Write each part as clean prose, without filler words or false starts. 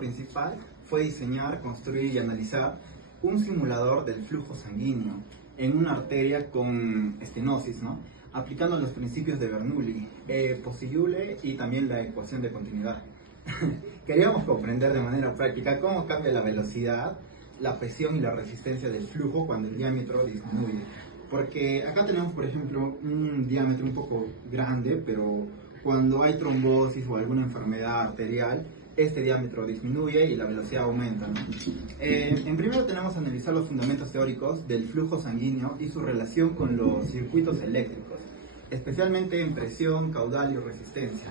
principal fue diseñar, construir y analizar un simulador del flujo sanguíneo en una arteria con estenosis, ¿no? Aplicando los principios de Bernoulli, Posilliole y también la ecuación de continuidad. Queríamos comprender de manera práctica cómo cambia la velocidad, la presión y la resistencia del flujo cuando el diámetro disminuye. Porque acá tenemos, por ejemplo, un diámetro un poco grande, pero cuando hay trombosis o alguna enfermedad arterial, este diámetro disminuye y la velocidad aumenta, ¿no? En primero tenemos que analizar los fundamentos teóricos del flujo sanguíneo y su relación con los circuitos eléctricos, especialmente en presión, caudal y resistencia.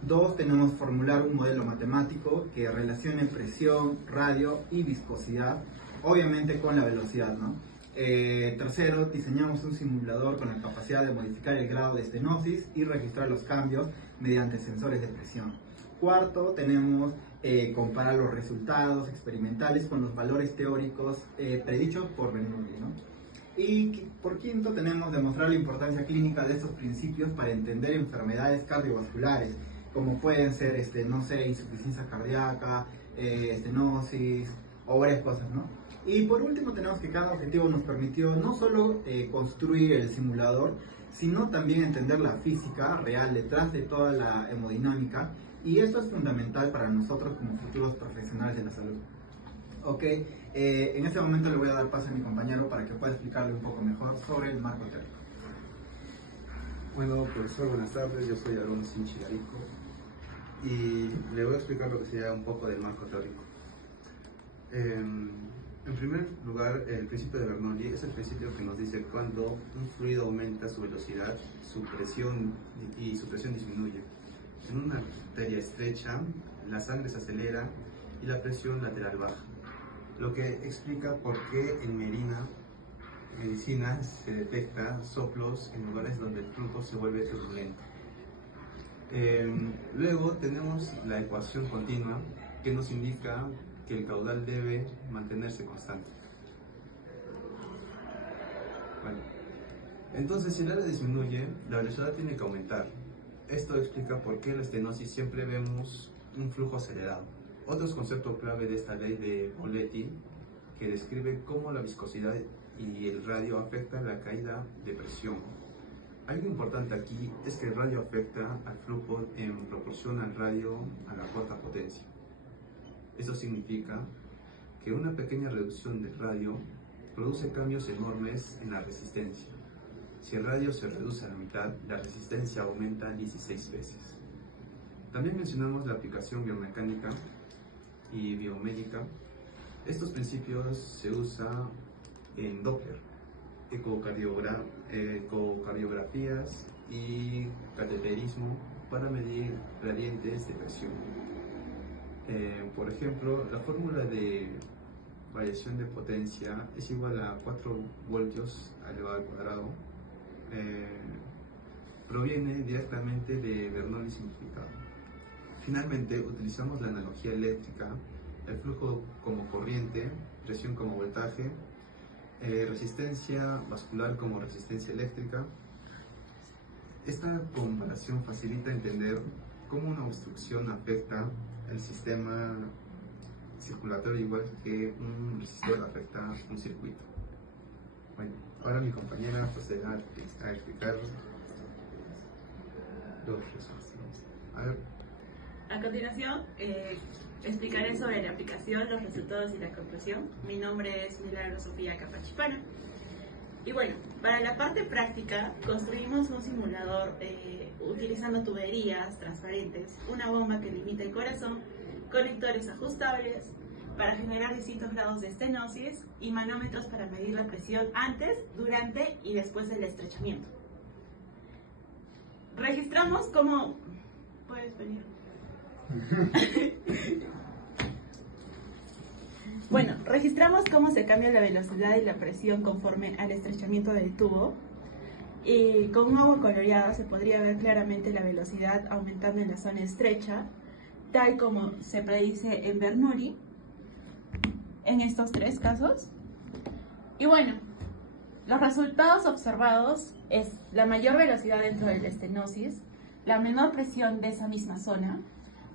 2, tenemos que formular un modelo matemático que relacione presión, radio y viscosidad, obviamente con la velocidad, ¿no? Tercero, diseñamos un simulador con la capacidad de modificar el grado de estenosis y registrar los cambios mediante sensores de presión. Cuarto, tenemos comparar los resultados experimentales con los valores teóricos predichos por Bernoulli, ¿no? Y por quinto, tenemos demostrar la importancia clínica de estos principios para entender enfermedades cardiovasculares, como pueden ser, no sé, insuficiencia cardíaca, estenosis o varias cosas, ¿no? Y por último tenemos que cada objetivo nos permitió no solo construir el simulador, sino también entender la física real detrás de toda la hemodinámica, y esto es fundamental para nosotros como futuros profesionales de la salud. Ok, en este momento le voy a dar paso a mi compañero para que pueda explicarle un poco mejor sobre el marco teórico. Bueno, profesor, buenas tardes, yo soy Aaron Sinchigarico y le voy a explicar lo que sería un poco del marco teórico. En primer lugar, el principio de Bernoulli es el principio que nos dice cuando un fluido aumenta su velocidad, su presión disminuye. En una arteria estrecha, la sangre se acelera y la presión lateral baja, lo que explica por qué en medicina se detecta soplos en lugares donde el flujo se vuelve turbulento. Luego tenemos la ecuación continua que nos indica que el caudal debe mantenerse constante. Bueno, entonces si el área disminuye, la velocidad tiene que aumentar. Esto explica por qué en la estenosis siempre vemos un flujo acelerado. Otro concepto clave de esta ley de Moletti, que describe cómo la viscosidad y el radio afectan la caída de presión. Algo importante aquí es que el radio afecta al flujo en proporción al radio a la cuarta potencia. Esto significa que una pequeña reducción del radio produce cambios enormes en la resistencia. Si el radio se reduce a la mitad, la resistencia aumenta 16 veces. También mencionamos la aplicación biomecánica y biomédica. Estos principios se usan en Doppler, ecocardiografías y cateterismo para medir gradientes de presión. Por ejemplo, la fórmula de variación de potencia es igual a 4 voltios elevado al cuadrado. Proviene directamente de Bernoulli simplificado. Finalmente, utilizamos la analogía eléctrica, el flujo como corriente, presión como voltaje, resistencia vascular como resistencia eléctrica. Esta comparación facilita entender cómo una obstrucción afecta el sistema circulatorio igual que un resistor afecta un circuito. Bueno, ahora mi compañera procederá a explicar los resultados. A continuación, explicaré sobre la aplicación, los resultados y la conclusión. Mi nombre es Milagro Sofía Capachipana. Y bueno, para la parte práctica, construimos un simulador utilizando tuberías transparentes, una bomba que limita el corazón, conectores ajustables para generar distintos grados de estenosis y manómetros para medir la presión antes, durante y después del estrechamiento. Registramos cómo... ¿Puedes venir? Bueno, registramos cómo se cambia la velocidad y la presión conforme al estrechamiento del tubo. Y con un agua coloreada se podría ver claramente la velocidad aumentando en la zona estrecha, tal como se predice en Bernoulli, en estos 3 casos. Y bueno, los resultados observados es la mayor velocidad dentro de la estenosis, la menor presión de esa misma zona,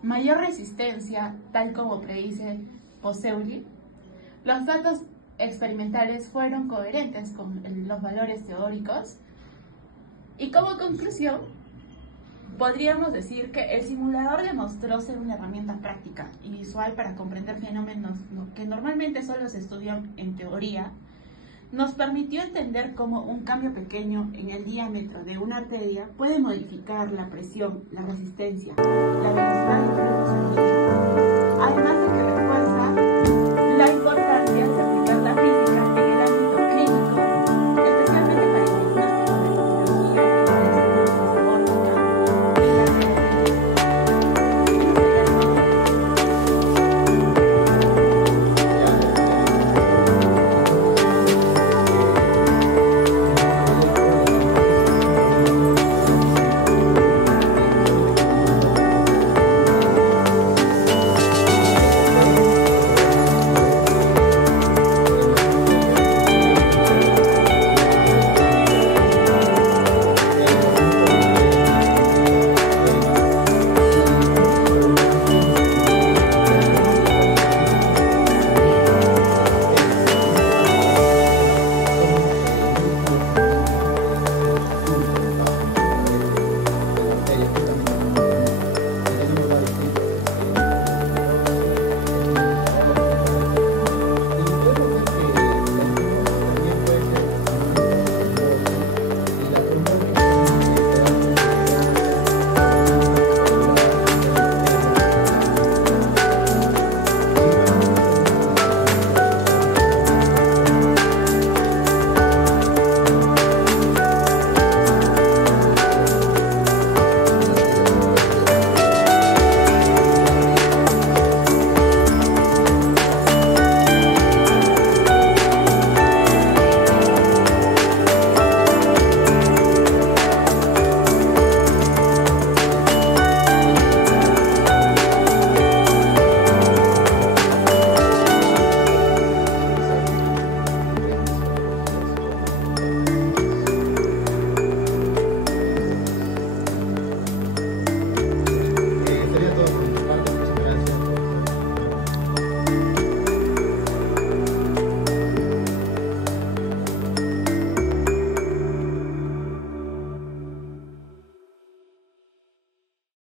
mayor resistencia, tal como predice Poseuli. Los datos experimentales fueron coherentes con los valores teóricos y como conclusión podríamos decir que el simulador demostró ser una herramienta práctica y visual para comprender fenómenos que normalmente solo se estudian en teoría. Nos permitió entender cómo un cambio pequeño en el diámetro de una arteria puede modificar la presión, la resistencia, la velocidad del flujo sanguíneo, además de que